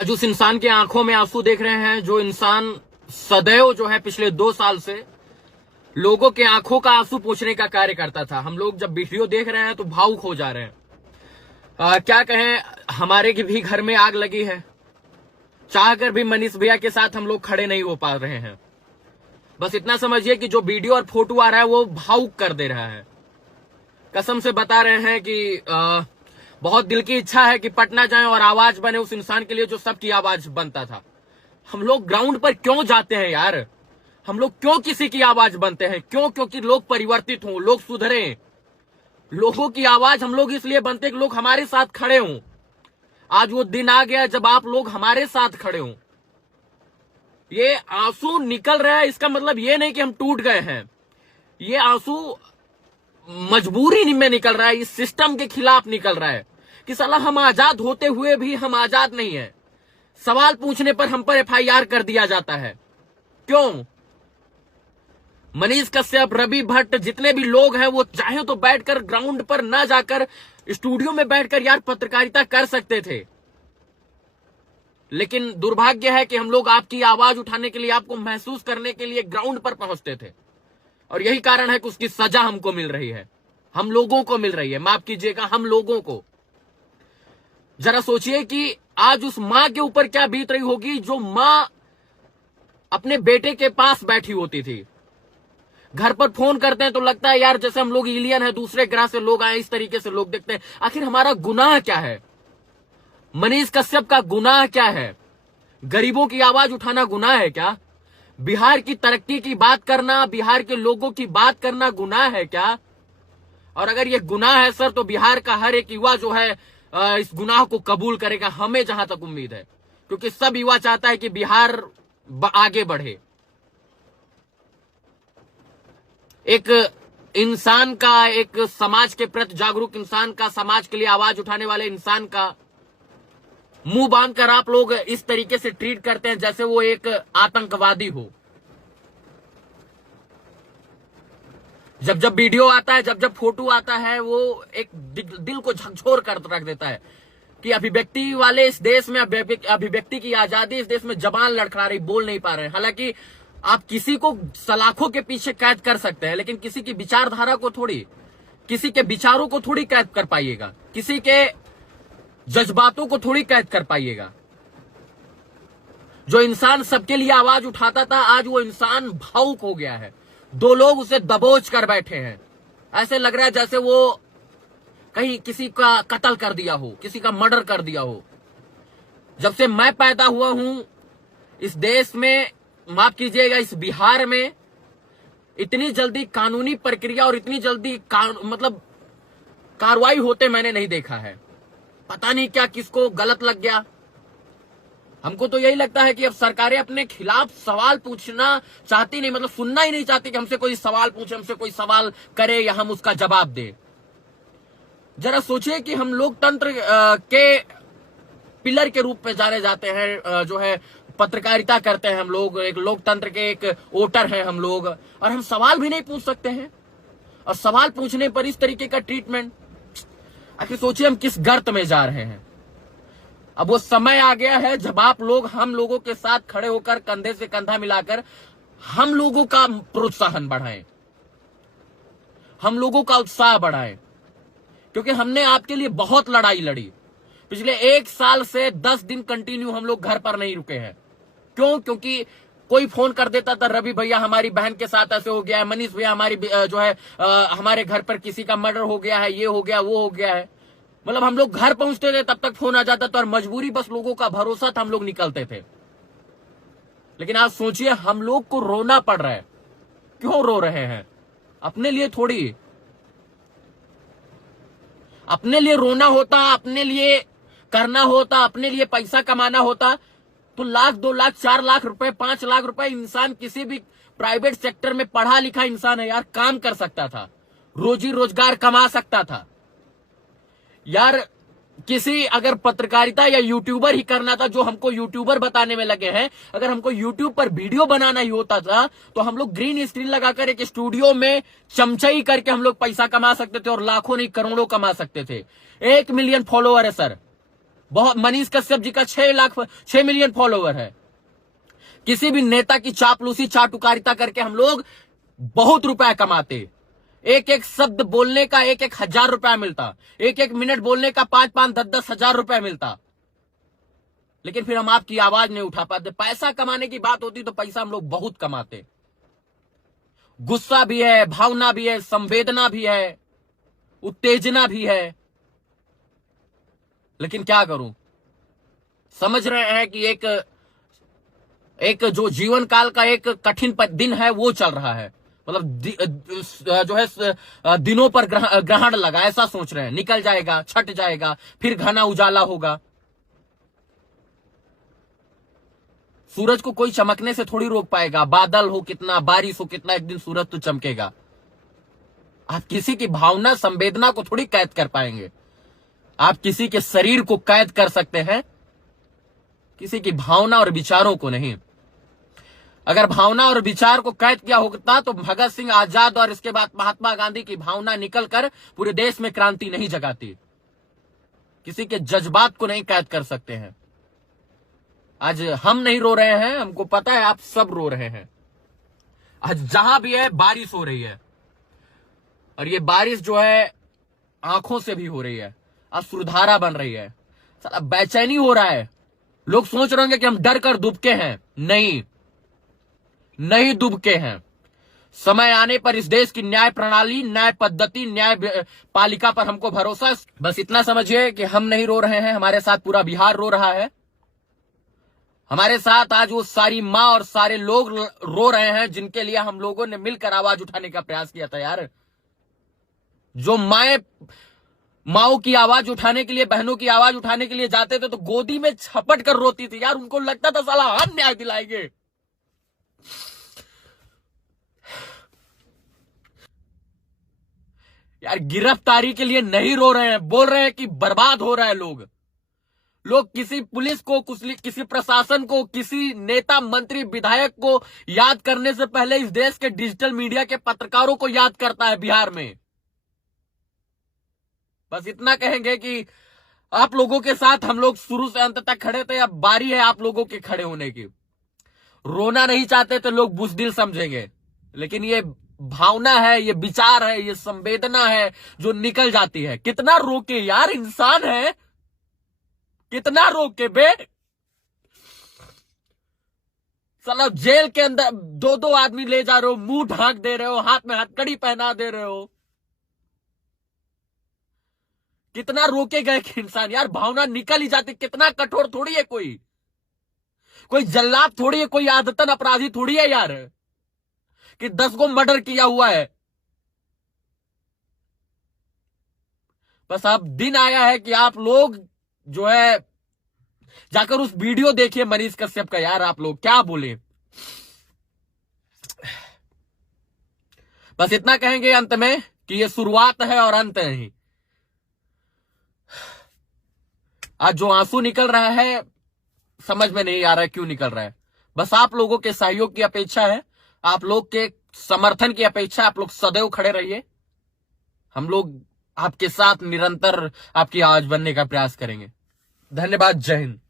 जो उस इंसान के आंखों में आंसू देख रहे हैं, जो इंसान सदैव जो है पिछले 2 साल से लोगों के आंखों का आंसू पोंछने का कार्य करता था। हम लोग जब वीडियो देख रहे हैं तो भावुक हो जा रहे हैं। क्या कहें, हमारे की भी घर में आग लगी है, चाहकर भी मनीष भैया के साथ हम लोग खड़े नहीं हो पा रहे हैं। बस इतना समझिए कि जो वीडियो और फोटो आ रहा है वो भावुक कर दे रहा है। कसम से बता रहे हैं कि बहुत दिल की इच्छा है कि पटना जाएं और आवाज बने उस इंसान के लिए जो सबकी आवाज बनता था। हम लोग ग्राउंड पर क्यों जाते हैं यार? हम लोग क्यों किसी की आवाज बनते हैं? क्यों? क्योंकि लोग परिवर्तित हों, लोग सुधरें। लोगों की आवाज हम लोग इसलिए बनते हैं कि लोग हमारे साथ खड़े हों। आज वो दिन आ गया जब आप लोग हमारे साथ खड़े हों। ये आंसू निकल रहा है, इसका मतलब ये नहीं कि हम टूट गए हैं। ये आंसू मजबूरी में निकल रहा है, इस सिस्टम के खिलाफ निकल रहा है कि साला हम आजाद होते हुए भी हम आजाद नहीं है। सवाल पूछने पर हम पर एफआईआर कर दिया जाता है। क्यों? मनीष कश्यप, रवि भट्ट, जितने भी लोग हैं वो चाहे तो बैठकर ग्राउंड पर ना जाकर स्टूडियो में बैठकर यार पत्रकारिता कर सकते थे। लेकिन दुर्भाग्य है कि हम लोग आपकी आवाज उठाने के लिए, आपको महसूस करने के लिए ग्राउंड पर पहुंचते थे। और यही कारण है कि उसकी सजा हमको मिल रही है, हम लोगों को मिल रही है। माफ कीजिएगा, हम लोगों को। जरा सोचिए कि आज उस मां के ऊपर क्या बीत रही होगी जो मां अपने बेटे के पास बैठी होती थी। घर पर फोन करते हैं तो लगता है यार जैसे हम लोग एलियन है, दूसरे ग्रह से लोग आए, इस तरीके से लोग देखते हैं। आखिर हमारा गुनाह क्या है? मनीष कश्यप का गुनाह क्या है? गरीबों की आवाज उठाना गुनाह है क्या? बिहार की तरक्की की बात करना, बिहार के लोगों की बात करना गुनाह है क्या? और अगर ये गुनाह है सर, तो बिहार का हर एक युवा जो है इस गुनाह को कबूल करेगा, हमें जहां तक उम्मीद है। क्योंकि सब युवा चाहता है कि बिहार आगे बढ़े। एक इंसान का, एक समाज के प्रति जागरूक इंसान का, समाज के लिए आवाज उठाने वाले इंसान का मुंह बांधकर आप लोग इस तरीके से ट्रीट करते हैं जैसे वो एक आतंकवादी हो। जब जब वीडियो आता है, जब जब फोटो आता है, वो एक दिल को झकझोर कर रख देता है कि अभिव्यक्ति वाले इस देश में, अभिव्यक्ति की आजादी इस देश में जबान लड़खड़ा रही, बोल नहीं पा रहे हैं। हालांकि आप किसी को सलाखों के पीछे कैद कर सकते हैं, लेकिन किसी की विचारधारा को थोड़ी, किसी के विचारों को थोड़ी कैद कर पाइएगा, किसी के जज्बातों को थोड़ी कैद कर पाइएगा। जो इंसान सबके लिए आवाज उठाता था, आज वो इंसान भावुक हो गया है। 2 लोग उसे दबोच कर बैठे हैं। ऐसे लग रहा है जैसे वो कहीं किसी का कत्ल कर दिया हो, किसी का मर्डर कर दिया हो। जब से मैं पैदा हुआ हूं इस देश में, माफ कीजिएगा, इस बिहार में इतनी जल्दी कानूनी प्रक्रिया और इतनी जल्दी मतलब कार्रवाई होते मैंने नहीं देखा है। पता नहीं क्या किसको गलत लग गया। हमको तो यही लगता है कि अब सरकारें अपने खिलाफ सवाल पूछना चाहती नहीं, मतलब सुनना ही नहीं चाहती कि हमसे कोई सवाल पूछे, हमसे कोई सवाल करे या हम उसका जवाब दें। जरा सोचिए कि हम लोकतंत्र के पिलर के रूप में जाने जाते हैं, जो है पत्रकारिता करते हैं हम लोग, एक लोकतंत्र के एक वोटर हैं हम लोग, और हम सवाल भी नहीं पूछ सकते हैं। और सवाल पूछने पर इस तरीके का ट्रीटमेंट, आखिर सोचिए हम किस गर्त में जा रहे हैं। अब वो समय आ गया है जब आप लोग हम लोगों के साथ खड़े होकर, कंधे से कंधा मिलाकर हम लोगों का प्रोत्साहन बढ़ाएं, हम लोगों का उत्साह बढ़ाएं। क्योंकि हमने आपके लिए बहुत लड़ाई लड़ी। पिछले 1 साल से 10 दिन कंटिन्यू हम लोग घर पर नहीं रुके हैं। क्यों? क्योंकि कोई फोन कर देता था, रवि भैया हमारी बहन के साथ ऐसे हो गया है, मनीष भैया हमारी जो है हमारे घर पर किसी का मर्डर हो गया है, ये हो गया, वो हो गया है। मतलब हम लोग घर पहुंचते थे तब तक फोन आ जाता था, और मजबूरी बस लोगों का भरोसा था, हम लोग निकलते थे। लेकिन आज सोचिए हम लोग को रोना पड़ रहा है। क्यों रो रहे हैं? अपने लिए थोड़ी। अपने लिए रोना होता, अपने लिए करना होता, अपने लिए पैसा कमाना होता तो 1 लाख, 2 लाख, 4 लाख रुपए, 5 लाख रुपए इंसान किसी भी प्राइवेट सेक्टर में पढ़ा लिखा इंसान है यार, काम कर सकता था, रोजी रोजगार कमा सकता था यार। किसी अगर पत्रकारिता या यूट्यूबर ही करना था, जो हमको यूट्यूबर बताने में लगे हैं, अगर हमको यूट्यूब पर वीडियो बनाना ही होता था तो हम लोग ग्रीन स्क्रीन लगाकर एक स्टूडियो में चमचाई करके हम लोग पैसा कमा सकते थे, और लाखों नहीं करोड़ों कमा सकते थे। 1 मिलियन फॉलोअर है सर, बहुत, मनीष कश्यप जी का 6 मिलियन फॉलोवर है। किसी भी नेता की चापलूसी चाटुकारिता करके हम लोग बहुत रुपया कमाते। एक एक शब्द बोलने का 1,000 रुपया मिलता, एक मिनट बोलने का 5-5, 10-10 हजार रुपया मिलता। लेकिन फिर हम आपकी आवाज नहीं उठा पाते। पैसा कमाने की बात होती तो पैसा हम लोग बहुत कमाते। गुस्सा भी है, भावना भी है, संवेदना भी है, उत्तेजना भी है। लेकिन क्या करूं, समझ रहे हैं कि एक जो जीवन काल का एक कठिन दिन है वो चल रहा है। मतलब जो है दिनों पर ग्रहण लगा, ऐसा सोच रहे हैं। निकल जाएगा, छट जाएगा, फिर घना उजाला होगा। सूरज को कोई चमकने से थोड़ी रोक पाएगा। बादल हो कितना, बारिश हो कितना, एक दिन सूरज तो चमकेगा। आप किसी की भावना संवेदना को थोड़ी कैद कर पाएंगे। आप किसी के शरीर को कैद कर सकते हैं, किसी की भावना और विचारों को नहीं। अगर भावना और विचार को कैद किया होता तो भगत सिंह, आजाद और इसके बाद महात्मा गांधी की भावना निकलकर पूरे देश में क्रांति नहीं जगाती। किसी के जज्बात को नहीं कैद कर सकते हैं। आज हम नहीं रो रहे हैं, हमको पता है आप सब रो रहे हैं। आज जहां भी है बारिश हो रही है, और ये बारिश जो है आंखों से भी हो रही है, अश्रुधारा बन रही है। साला बेचैनी हो रहा है। लोग सोच रहे होंगे कि हम डर कर दुबके हैं। नहीं दुबके हैं। समय आने पर इस देश की न्याय प्रणाली, न्याय पद्धति, न्याय पालिका पर हमको भरोसा है। बस इतना समझिए कि हम नहीं रो रहे हैं, हमारे साथ पूरा बिहार रो रहा है। हमारे साथ आज वो सारी माँ और सारे लोग रो रहे हैं जिनके लिए हम लोगों ने मिलकर आवाज उठाने का प्रयास किया था। यार, जो माओ की आवाज उठाने के लिए, बहनों की आवाज उठाने के लिए जाते थे तो गोदी में छपट कर रोती थी। यार, उनको लगता था साला हम न्याय दिलाएंगे। यार, गिरफ्तारी के लिए नहीं रो रहे हैं, बोल रहे हैं कि बर्बाद हो रहा है लोग। किसी पुलिस को, किसी प्रशासन को, किसी नेता, मंत्री, विधायक को याद करने से पहले इस देश के डिजिटल मीडिया के पत्रकारों को याद करता है बिहार में। बस इतना कहेंगे कि आप लोगों के साथ हम लोग शुरू से अंत तक खड़े थे, अब बारी है आप लोगों के खड़े होने की। रोना नहीं चाहते तो लोग बुज़दिल समझेंगे, लेकिन ये भावना है, ये विचार है, ये संवेदना है जो निकल जाती है। कितना रोके यार, इंसान है, कितना रोके बे। साला जेल के अंदर 2-2 आदमी ले जा रहे हो, मुंह ढांक दे रहे हो, हाथ में हथकड़ी पहना दे रहे हो। कितना रोके गए इंसान। यार, भावना निकल ही जाती। कितना कठोर थोड़ी है कोई जल्लाद थोड़ी है, कोई आदतन अपराधी थोड़ी है यार कि 10 को मर्डर किया हुआ है। बस अब दिन आया है कि आप लोग जो है जाकर उस वीडियो देखिए मनीष कश्यप का। यार, आप लोग क्या बोले। बस इतना कहेंगे अंत में कि ये शुरुआत है और अंत नहीं। आज जो आंसू निकल रहा है समझ में नहीं आ रहा है क्यों निकल रहा है। बस आप लोगों के सहयोग की अपेक्षा है, आप लोग के समर्थन की अपेक्षा। आप लोग सदैव खड़े रहिए। हम लोग आपके साथ निरंतर आपकी आवाज बनने का प्रयास करेंगे। धन्यवाद। जय हिंद।